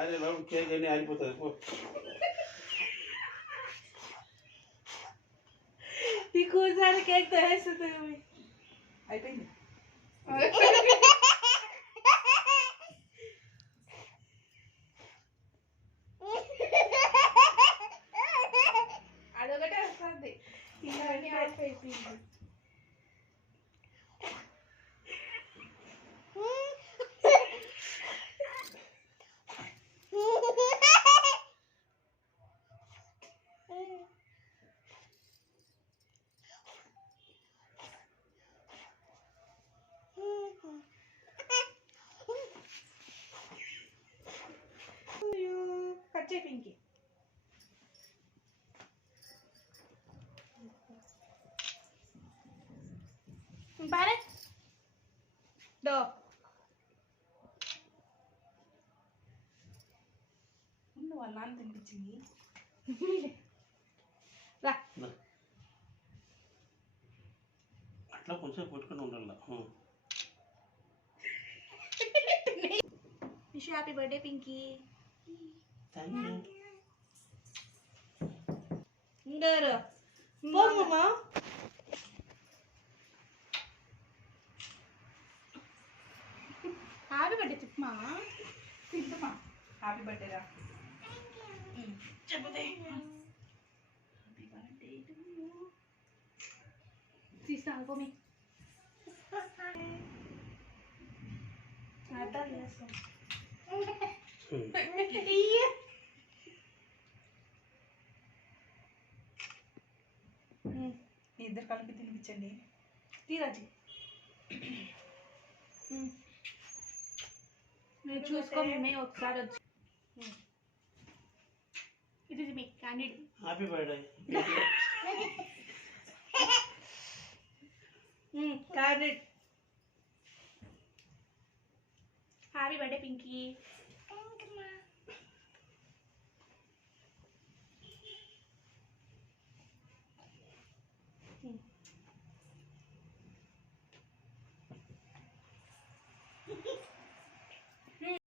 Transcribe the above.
అరే బాబు కేక్ అన్నీ ఆరిపోతుంది పో. కూర్చొని కేక్ తయారుస్తుంది అయిపోయింది. అదొకటే వస్తుంది ఇవన్నీ ఆఫ్ అయిపోయింది. కట్ చేయి పింకి. బారే దో వాళ్ళ నాన్న తినిపించింది. రా అట్లా కొంచెం కొట్టుకుని ఉండాలి. Wish happy birthday Pinky. Thank you. ఇంగారు పోమ్మా. హ్యాపీ బర్త్డే చెప్పమా. తింటమా హ్యాపీ బర్త్డే రా చెప్పదే. Happy birthday to you. తీస్తాను పోమి. అర్థం చేస్తాం. ఇద్దరు కలిపి తినిపించండి. తీరాజీ మీరు చూసుకో. మేమే ఒకసారి వచ్చి ఇది మీ candid. Happy birthday candid. Happy birthday Pinky.